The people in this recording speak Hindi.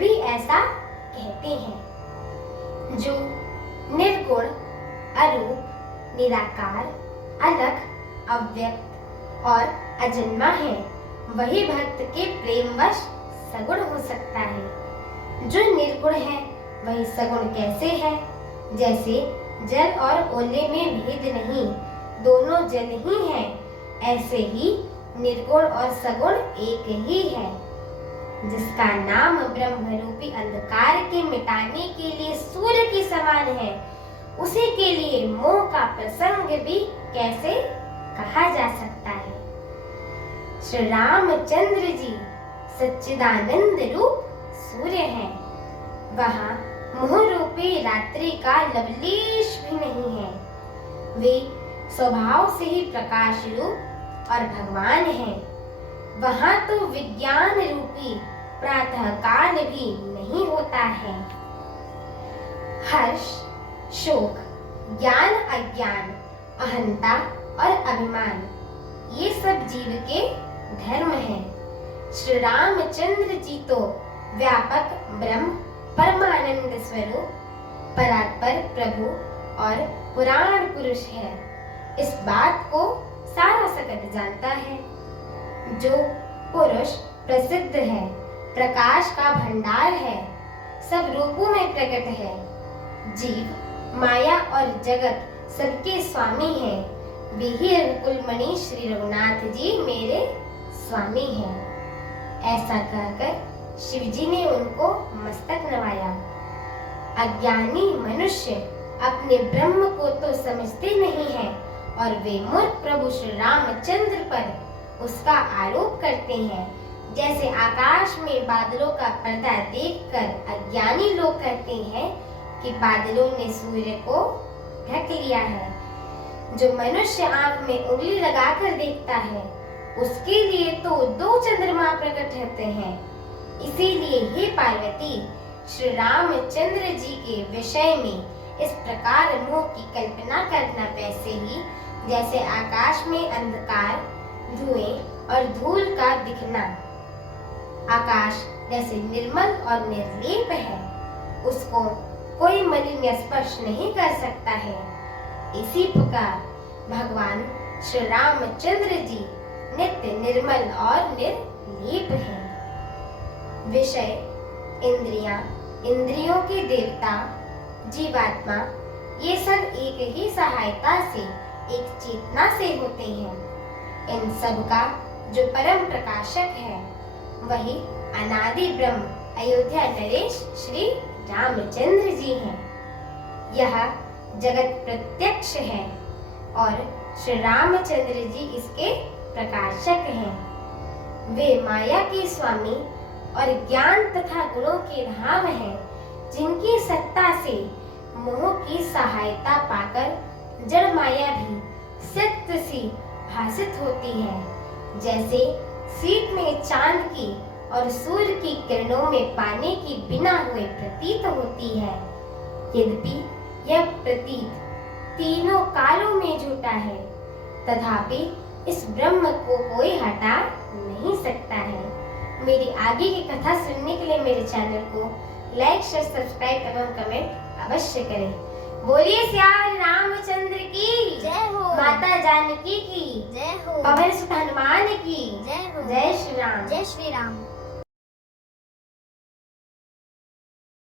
सभी ऐसा कहते हैं। जो निर्गुण, अरूप, निराकार, अलग, अव्यक्त और अजन्मा है, वही भक्त के प्रेमवश सगुण हो सकता है। जो निर्गुण है वही सगुण कैसे है? जैसे जल और ओले में भेद नहीं, दोनों जल ही हैं, ऐसे ही निर्गुण और सगुण एक ही है। जिसका नाम ब्रह्म रूपी अंधकार के मिटाने के लिए सूर्य के समान है, उसी के लिए मोह का प्रसंग भी कैसे कहा जा सकता है। श्री रामचंद्र जी सच्चिदानंद रूप सूर्य हैं। वहाँ मोह रूपी रात्रि का लवलेश भी नहीं है। वे स्वभाव से ही प्रकाश रूप और भगवान हैं। वहाँ तो विज्ञान रूपी प्रातः काल भी नहीं होता है। हर्ष, शोक, ज्ञान, अज्ञान, अहंता और अभिमान, ये सब जीव के धर्म हैं। श्री रामचंद्र जी तो व्यापक ब्रह्म, परमानंद स्वरूप, परात्पर प्रभु और पुराण पुरुष है। इस बात को सारा जगत जानता है। जो पुरुष प्रसिद्ध है, प्रकाश का भंडार है, सब रूपों में प्रकट है। जीव, माया और जगत सबके स्वामी हैं। वे ही रघुकुलमणि श्री रघुनाथ जी मेरे स्वामी हैं। ऐसा कहकर शिव जी ने उनको मस्तक नवाया। अज्ञानी मनुष्य अपने ब्रह्म को तो समझते नहीं है और वे मूर्ख प्रभु श्री रामचंद्र पर उसका आरोप करते हैं। जैसे आकाश में बादलों का पर्दा देखकर अज्ञानी लोग कहते हैं कि बादलों ने सूर्य को ढक लिया है। जो मनुष्य आंख में उंगली लगाकर देखता है, उसके लिए तो 2 चंद्रमा प्रकट होते हैं। इसीलिए हे पार्वती, श्री रामचंद्र जी के विषय में इस प्रकार मोह की कल्पना करना वैसे ही जैसे आकाश में अंधकार, धुएं और धूल का दिखना। आकाश जैसे निर्मल और निर्लेप है, उसको कोई मलिन स्पर्श नहीं कर सकता है। इसी प्रकार भगवान श्री रामचंद्र जी नित्य निर्मल और निर्लेप हैं। विषय, इंद्रियां, इंद्रियों के देवता, जीवात्मा, ये सब एक ही सहायता से, एक चेतना से होते हैं। इन सब का जो परम प्रकाशक है, वही अनादि ब्रह्म अयोध्या नरेश श्री रामचंद्र जी हैं। यह जगत प्रत्यक्ष है और श्री रामचंद्र जी इसके प्रकाशक हैं। वे माया के स्वामी और ज्ञान तथा गुणों के धाम हैं, जिनकी सत्ता से मोह की सहायता पाकर जड़ माया भी सत्य सी भासित होती है। जैसे शीत में चांद की और सूर्य की किरणों में पानी की बिना हुए प्रतीत होती है। यद्यपि यह प्रतीत तीनों कालों में झूठा है, तथापि इस ब्रह्म को कोई हटा नहीं सकता है। मेरी आगे की कथा सुनने के लिए मेरे चैनल को लाइक, शेयर, सब्सक्राइब एवं कमेंट अवश्य करें। बोलिए श्याम रामचंद्र की जय हो, माता जानकी की जय हो, पवन सुत हनुमान की जय हो, जय श्री राम। जय श्री राम।